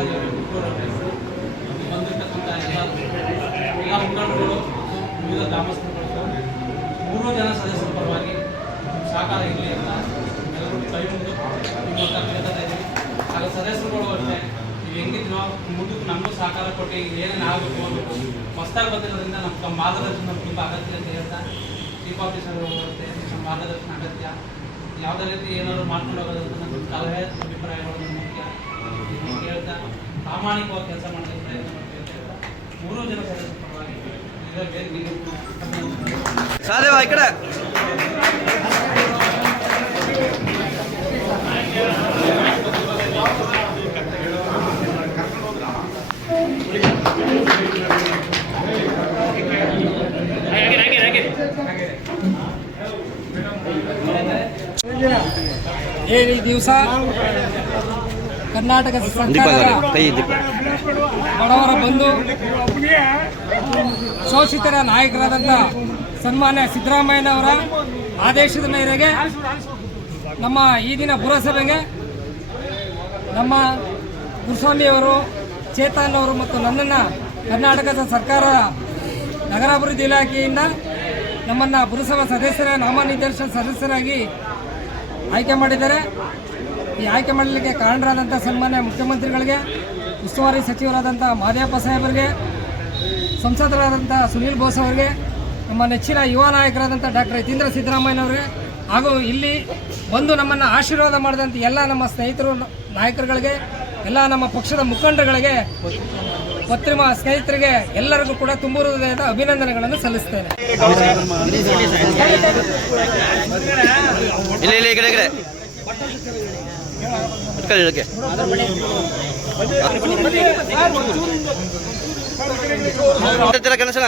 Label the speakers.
Speaker 1: ಇಲ್ಲಿ ವಿವಿಧ ಗ್ರಾಮಸ್ಥರುಗಳು ಮೂರು ಜನ ಸದಸ್ಯರ ಪರವಾಗಿ ಸಹಕಾರ ಇರಲಿ ಅಂತ ಎಲ್ಲರೂ ಕೈ ಮುಗಿದು ಕೇಳ್ತಾ ಇದ್ದೀವಿ ಆಗ ಸದಸ್ಯರುಗಳು ಅಷ್ಟೇ ನಮಗೂ ಸಹಕಾರ ಕೊಟ್ಟು ಏನೇನು ಆಗಬೇಕು ಬಂದಿರೋದ್ರಿಂದ ನಮ್ಮ ಮಾರ್ಗದರ್ಶನ ತುಂಬ ಅಗತ್ಯ ಅಂತ ಹೇಳ್ತಾ ಚೀಫ್ ಬರುತ್ತೆ ನಮ್ಮ ಅಗತ್ಯ ಯಾವುದೇ ರೀತಿ ಏನಾದರೂ ಮಾಡ್ಕೊಂಡು ಹೋಗೋದಂತ ಸಲಹೆ ಪ್ರಾಮಾಣಿಕವಾಗಿ ಕೆಲಸ ಮಾಡೋದಕ್ಕೆ ಪ್ರಯತ್ನ ಮಾಡ್ತೀವಿ ಮೂರು ಜನ ಪರವಾಗಿ.
Speaker 2: ಸಾದೇವ ಈ ಕಡೆ.
Speaker 3: ಏನು ದಿವಸ. ಕರ್ನಾಟಕ
Speaker 2: ಸರ್ಕಾರ
Speaker 3: ಬಡವರ ಬಂಧು ಶೋಷಿತರ ನಾಯಕರಾದಂಥ ಸನ್ಮಾನ್ಯ ಸಿದ್ದರಾಮಯ್ಯನವರ ಆದೇಶದ ಮೇರೆಗೆ ನಮ್ಮ ಈ ದಿನ ಪುರಸಭೆಗೆ ನಮ್ಮ ಗುರುಸ್ವಾಮಿಯವರು ಚೇತನ್ ಅವರು ಮತ್ತು ನನ್ನನ್ನು ಕರ್ನಾಟಕದ ಸರ್ಕಾರ ನಗರಾಭಿವೃದ್ಧಿ ಇಲಾಖೆಯಿಂದ ನಮ್ಮನ್ನು ಪುರಸಭಾ ಸದಸ್ಯರ ನಾಮನಿರ್ದೇಶನ ಸದಸ್ಯರಾಗಿ ಆಯ್ಕೆ ಮಾಡಿದ್ದಾರೆ. ಈ ಆಯ್ಕೆ ಮಾಡಲಿಕ್ಕೆ ಕಾರಣರಾದಂಥ ಸನ್ಮಾನ್ಯ ಮುಖ್ಯಮಂತ್ರಿಗಳಿಗೆ, ಉಸ್ತುವಾರಿ ಸಚಿವರಾದಂಥ ಮಾದೇವಪ್ಪ ಸಾಹೇಬರಿಗೆ, ಸಂಸದರಾದಂಥ ಸುನೀಲ್ ಬೋಸ್ ಅವರಿಗೆ, ನಮ್ಮ ನೆಚ್ಚಿನ ಯುವ ನಾಯಕರಾದಂಥ ಡಾಕ್ಟರ್ ಯತೀಂದ್ರ ಸಿದ್ದರಾಮಯ್ಯನವರಿಗೆ ಹಾಗೂ ಇಲ್ಲಿ ಬಂದು ನಮ್ಮನ್ನು ಆಶೀರ್ವಾದ ಮಾಡಿದಂಥ ಎಲ್ಲ ನಮ್ಮ ಸ್ನೇಹಿತರು, ನಾಯಕರುಗಳಿಗೆ, ಎಲ್ಲ ನಮ್ಮ ಪಕ್ಷದ ಮುಖಂಡರುಗಳಿಗೆ ಪತ್ರಿಮ ಸ್ನೇಹಿತರಿಗೆ ಎಲ್ಲರಿಗೂ ಕೂಡ ತುಂಬ ಅಭಿನಂದನೆಗಳನ್ನು ಸಲ್ಲಿಸ್ತೇನೆ.
Speaker 2: ಇಟ್ಕೊಳ್ಳಿ ಕಣಸಣ